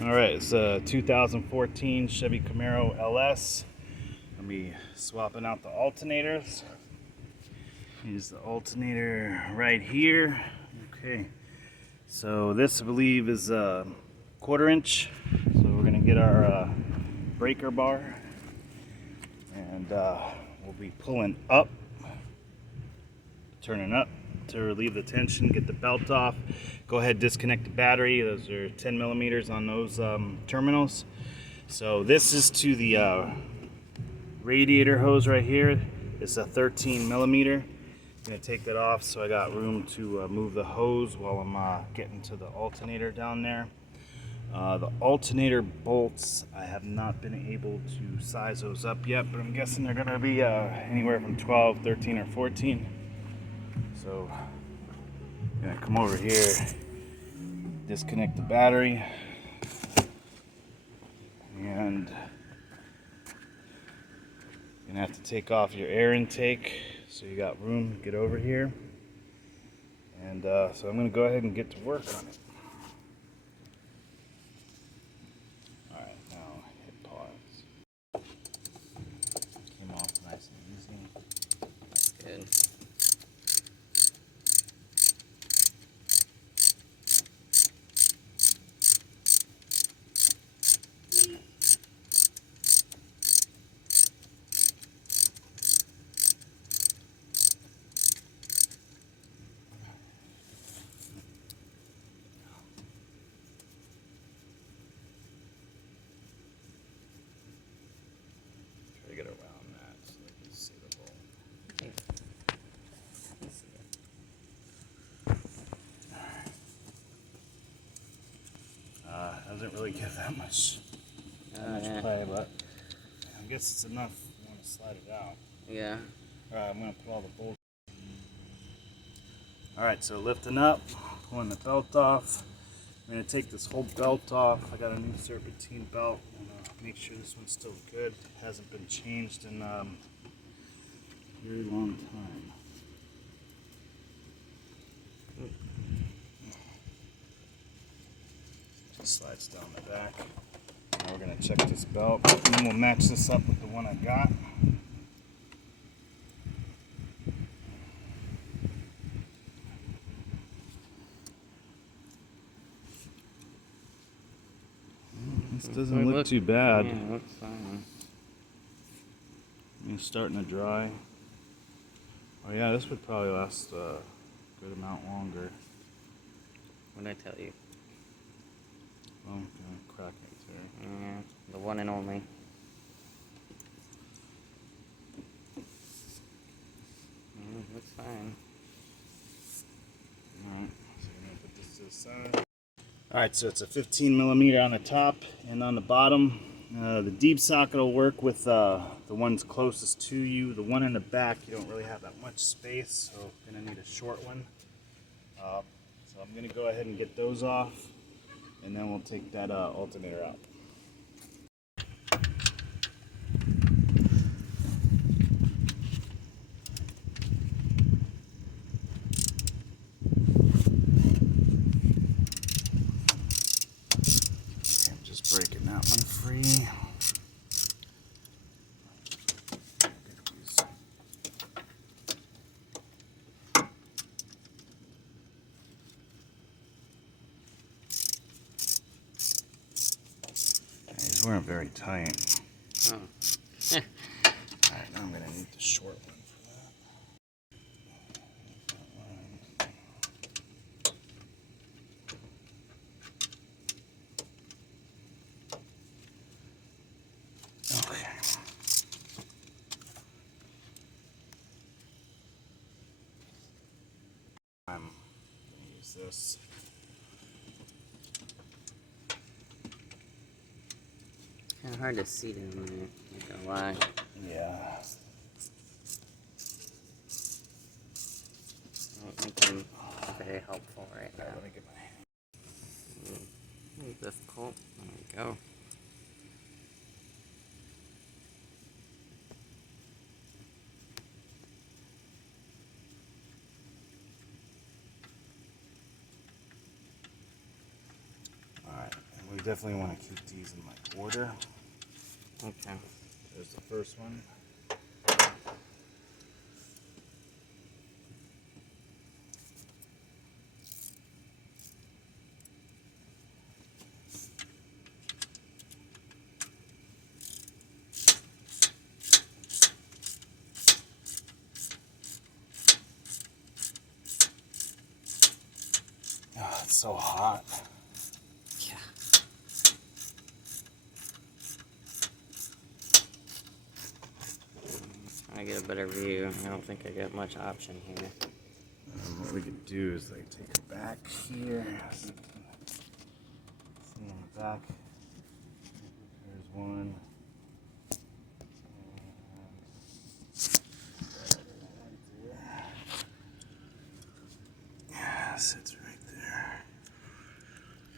All right, it's a 2014 Chevy Camaro LS. I'll be swapping out the alternators. Here's the alternator right here. Okay, so this I believe is a 1/4 inch. So we're gonna get our breaker bar, and we'll be pulling up, turning up to relieve the tension, get the belt off. Go ahead, disconnect the battery. Those are 10 millimeters on those terminals. So this is to the radiator hose right here. It's a 13 millimeter. I'm gonna take that off so I got room to move the hose while I'm getting to the alternator down there. The alternator bolts, I have not been able to size those up yet, but I'm guessing they're gonna be anywhere from 12, 13, or 14. So I'm gonna come over here, disconnect the battery, and you're gonna have to take off your air intake so you got room to get over here. And so I'm gonna go ahead and get to work on it. All right, now hit pause. Came off nice and easy. That's good. Try to get around that so they can see the bolt. Okay. Doesn't really give that much Yeah. play, but I guess it's enough. You want to slide it out. Yeah. All right, I'm gonna put all the bolts. All right, so lifting up, pulling the belt off. I'm gonna take this whole belt off. I got a new Serpentine belt. I'm gonna make sure this one's still good. It hasn't been changed in a very long time. Just slides down the back. Now we're gonna check this belt, and then we'll match this up with the one I got. This doesn't look too bad. Yeah, it looks fine. It's starting to dry. Oh yeah, this would probably last a good amount longer. What did I tell you? Oh, I'm gonna crack it there. Yeah, the one and only. Looks fine. Alright, so I'm gonna put this to the side. Alright, so it's a 15 millimeter on the top and on the bottom. The deep socket will work with the ones closest to you. The one in the back, you don't really have that much space, so you're gonna need a short one. So I'm gonna go ahead and get those off, and then we'll take that alternator out. Okay, I'm just breaking that one free. These weren't very tight. Oh. Alright, now I'm gonna need the short one for that. Okay. I'm gonna use this. Kind of hard to see down there. Not gonna lie. Yeah. I don't think I'm very helpful right now. Let me get my. A little difficult. There we go. you definitely want to keep these in like order. Okay. There's the first one. Oh, it's so hot. Yeah. I get a better view. I don't think I got much option here. What we could do is like take it back here. See on the back. There's one. Yeah, sits right there.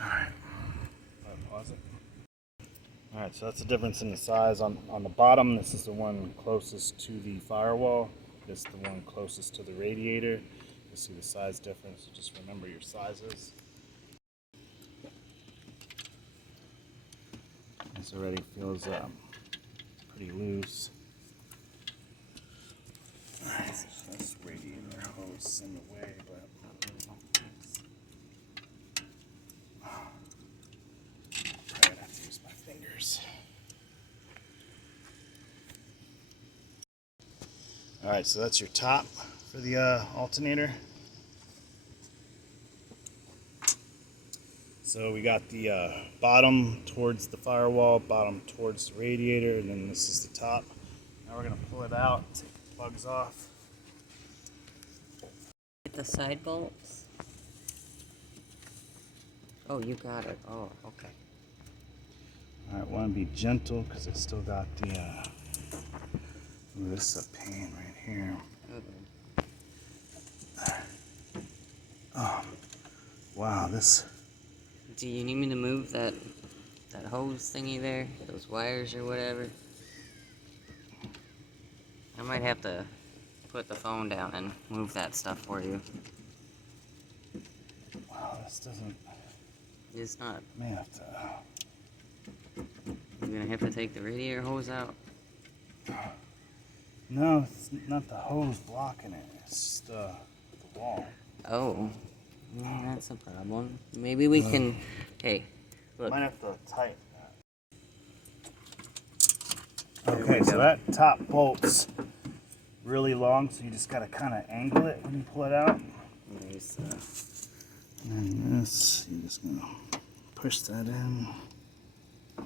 Alright. Pause it. Alright, so that's the difference in the size. On the bottom, this is the one closest to the firewall. This is the one closest to the radiator. You see the size difference, so just remember your sizes. This already feels pretty loose. Alright, so this radiator hose in the way, but probably have to use my fingers. Alright, so that's your top for the alternator. So we got the bottom towards the firewall, bottom towards the radiator, and then this is the top. Now we're going to pull it out, take the plugs off. Get the side bolts. Oh, you got it. Oh, okay. Alright, want to be gentle because it's still got the, ooh, this is a pain right here. Oh, wow, this. Do you need me to move that hose thingy there? Those wires or whatever? I might have to put the phone down and move that stuff for you. Wow, this doesn't. It's not. May have to. You're gonna have to take the radiator hose out. No, it's not the hose blocking it. It's just the wall. Oh, that's a problem. Maybe we can. Hey, look. Might have to tighten that. There Okay, we so go. that top bolt's really long, so you just gotta kind of angle it when you pull it out. There's, And this, you're just gonna push that in. I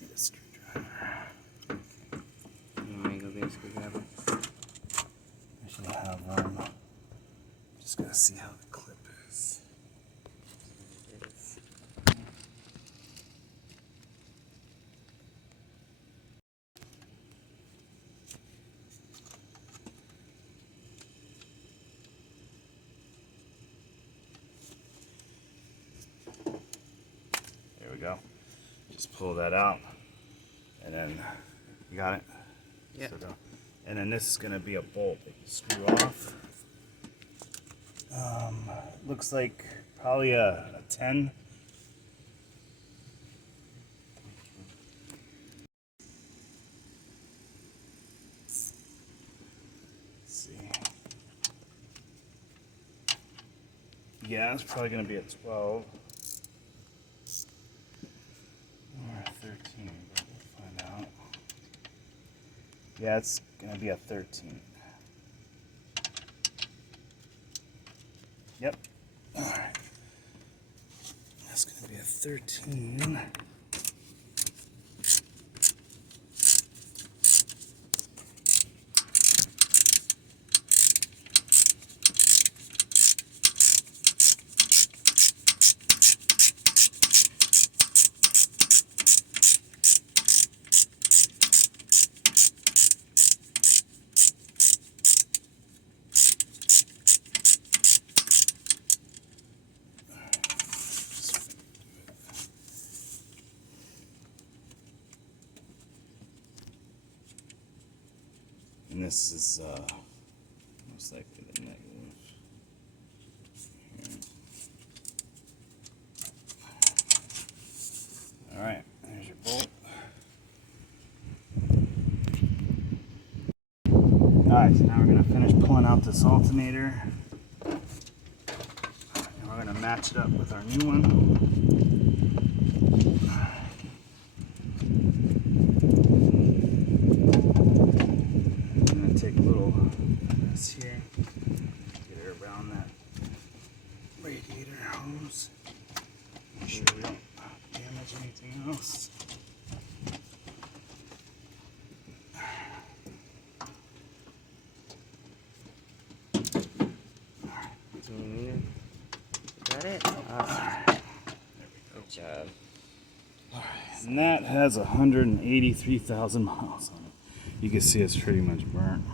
need a screwdriver. you want me to go get a screwdriver? I should have one. Just gotta see how the clip is. There we go. Just pull that out, and then you got it. Yeah. So go. And then this is gonna be a bolt that you screw off. Looks like probably a 10. Let's see. Yeah, it's probably gonna be a 12 or a 13, but we'll find out. Yeah, it's gonna be a 13. Yep. All right. That's gonna be a 13. And this is most likely the negative. Here. Alright, so now we're going to finish pulling out this alternator. And we're going to match it up with our new one. I'm going to take a little of this here, get it around that radiator hose. Make sure we don't damage anything else. Is that it? Awesome. Good job. And that has 183,000 miles on it. You can see it's pretty much burnt.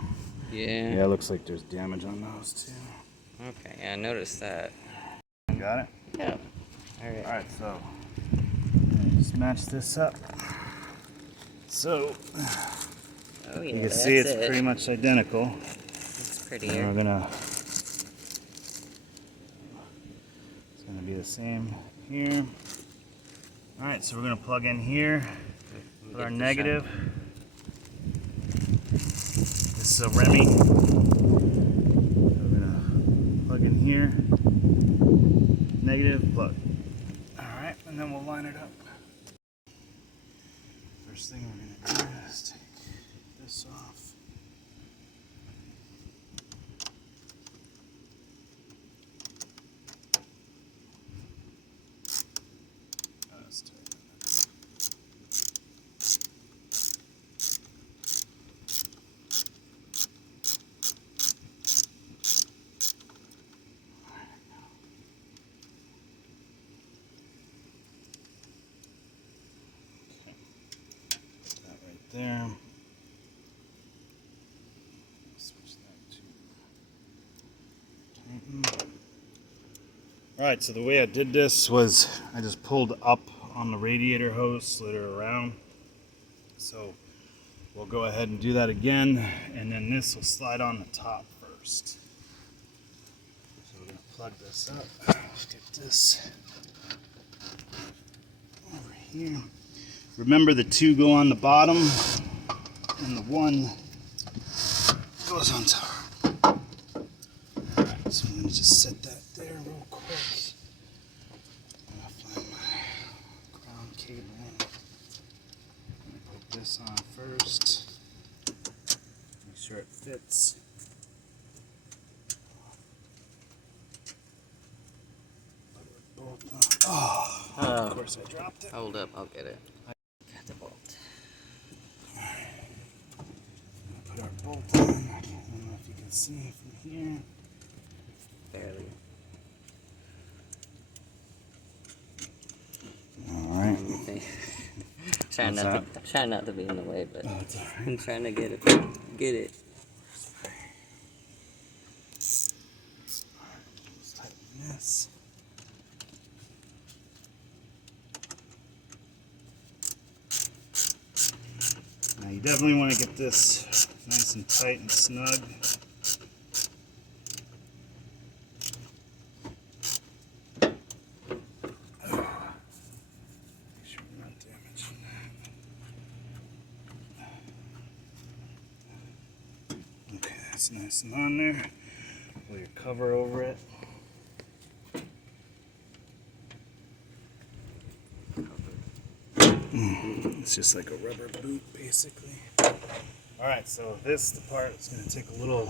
Yeah. Yeah, it looks like there's damage on those too. Okay, yeah, I noticed that. Got it? Yeah. Alright. Alright, so just match this up. So Oh yeah, you can see it's pretty much identical. It's And prettier. we're gonna, it's gonna be the same here. Alright, so we're gonna plug in here with our negative. This is a Remy. We're gonna plug in here, negative, plug. Alright, and then we'll line it up. First thing we're gonna do is take this off. Let's tighten it. There. Switch that to tighten. Alright, so the way I did this was I just pulled up on the radiator hose, slid it around. So we'll go ahead and do that again, and then this will slide on the top first. So we're going to plug this up. Let's get this over here. Remember, the two go on the bottom and the one goes on top. Alright, so I'm going to just set that there real quick. I'm going to find my ground cable. I'm going to put this on first. Make sure it fits. Put it both on. Oh, of course I dropped it. Hold up, I'll get it. Got the bolt. Put our bolt on. I don't know if you can see it from here. Barely. Alright. Try not to be in the way, but Oh, it's alright. I'm trying to get it. Get it. Alright, let's tighten this. Now you definitely want to get this nice and tight and snug. Make sure we're not damaging that. Okay, that's nice and on there. Pull your cover over it. It's just like a rubber boot, basically. Alright, so this, the part is going to take a little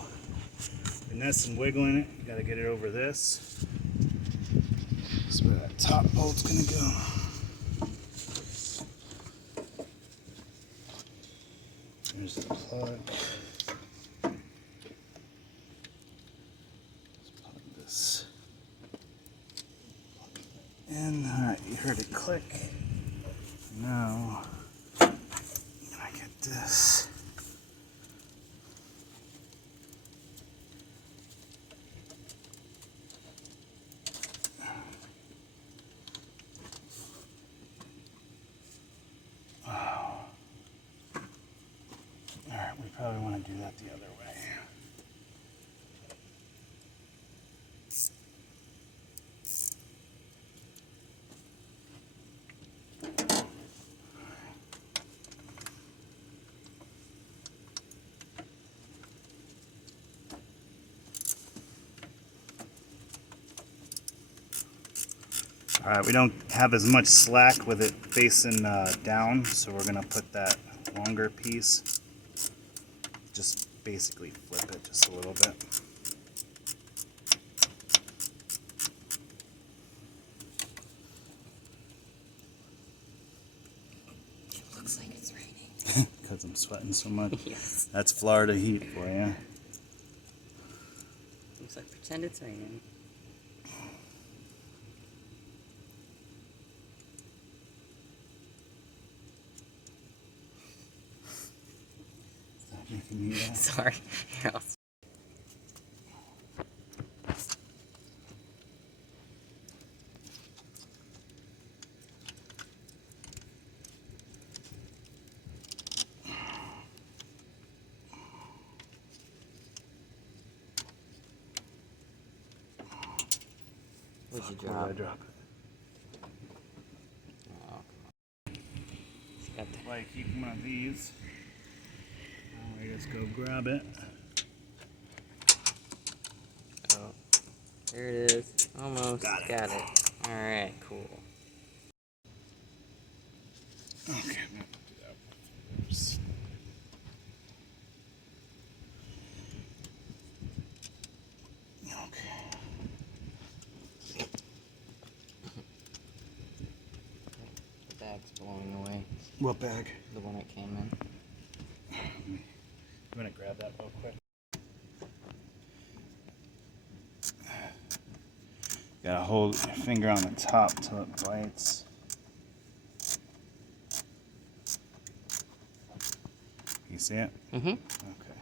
finesse and wiggling it. You got to get it over this. That's where that top bolt's going to go. There's the plug. Let's plug this in. Alright, you heard it click. Now, I'm gonna get this. Oh. Alright, we probably want to do that the other way. Alright, we don't have as much slack with it facing down, so we're going to put that longer piece. Just basically flip it just a little bit. It looks like it's raining. Because I'm sweating so much. Yes. That's Florida heat for you. Looks like pretend it's raining. Stop making me laugh. Sorry. Here, I'll... What'd you Where drop? did I drop it? Oh, come on. It's got the... Why I keep one of these. I just go grab it. Oh, there it is. Almost Got it. got it. Alright, cool. Okay, I'm gonna do that first. Okay. The bag's blowing away. What bag? The one it came in. I'm gonna grab that real quick. Gotta hold your finger on the top till it bites. You see it? Mm-hmm. Okay.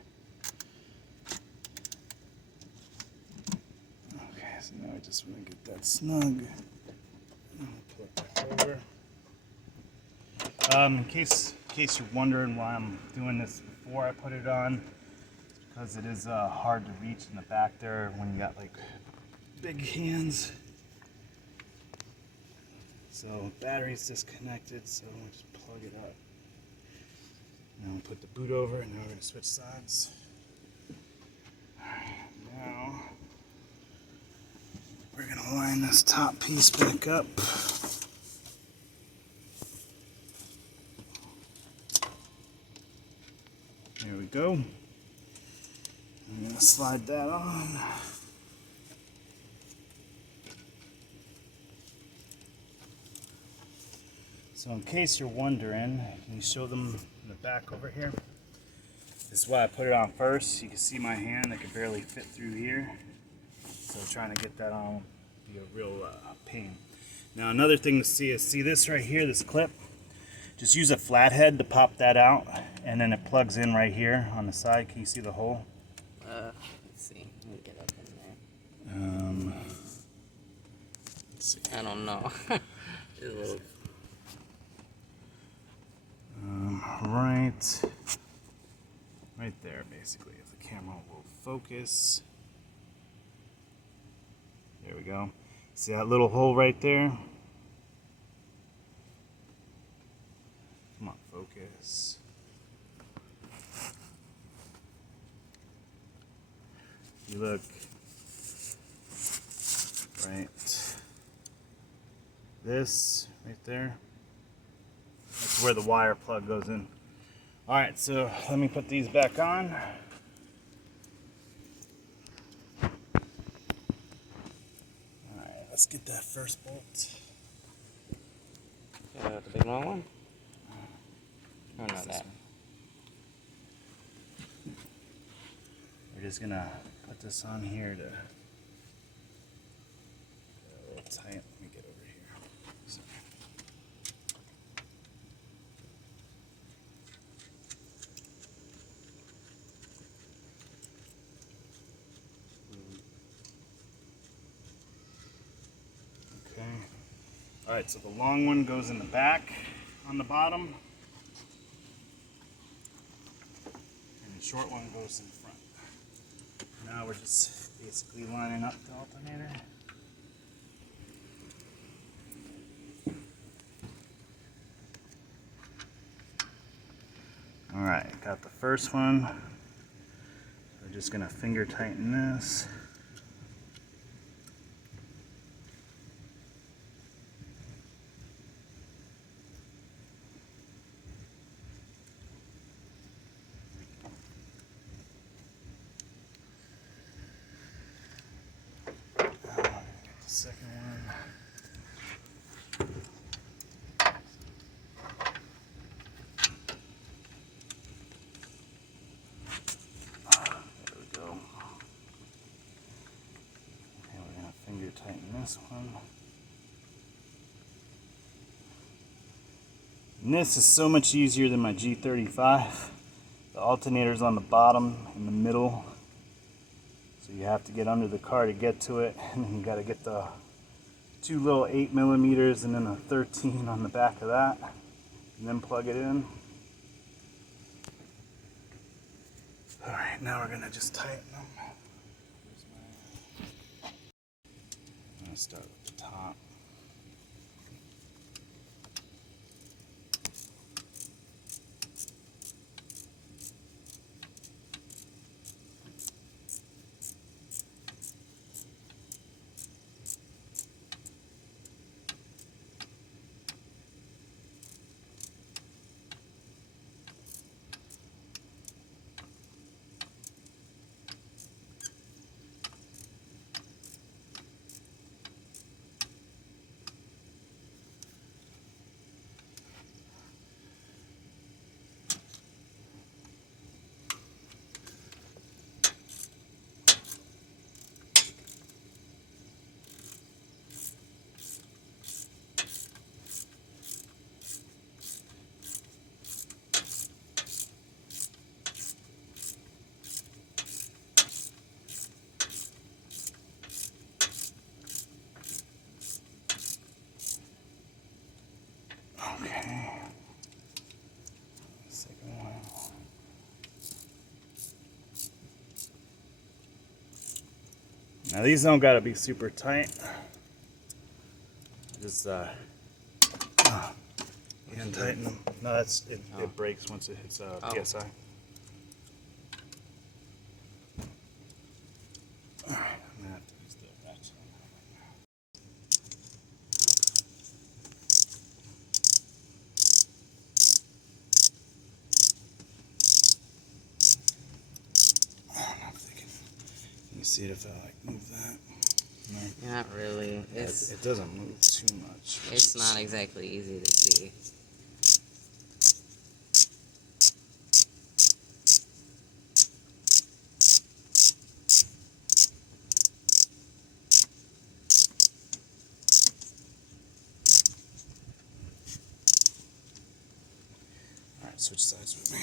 Okay, so now I just want to get that snug. I'm gonna pull it back over. In case you're wondering why I'm doing this before I put it on, it's because it is hard to reach in the back there when you got like big hands. So battery's disconnected, so I'll just plug it up. Now I'll put the boot over, and now we're gonna switch sides. Alright, now we're gonna line this top piece back up. There we go. I'm gonna slide that on. So in case you're wondering, can you show them in the back over here? This is why I put it on first. You can see my hand, I could barely fit through here. So trying to get that on will be a real pain. Now another thing to see is, see this right here, this clip? Just use a flathead to pop that out, and then it plugs in right here on the side. Can you see the hole? Let's see. Let me get up in there. Let's see. I don't know. Ew. Right there, basically, if the camera will focus. There we go. See that little hole right there? Come on, focus. You look right. This right there. That's where the wire plug goes in. Alright, so let me put these back on. Alright, let's get that first bolt. The big long one? Oh, no, that. We're just gonna put this on here to get a little tight. Let me get over here. Sorry. Okay. Alright, so the long one goes in the back on the bottom, and the short one goes in front. Now we're just basically lining up the alternator. Alright, got the first one. We're just gonna finger tighten this. this one. And this is so much easier than my G35. The alternator's on the bottom, in the middle. So you have to get under the car to get to it. And then you got to get the two little 8mm and then a 13 on the back of that. And then plug it in. Alright, now we're going to just tighten them. I'm going to start with the top. Okay. Second one. Now these don't gotta be super tight. Just and tighten them. No, that's it. Oh. It breaks once it hits Oh. PSI. All right, I'm gonna have to use the ratchet. Let me see it if I like move that. No. Not really. It doesn't move too much. It's not exactly easy to see. All right, switch sides with me.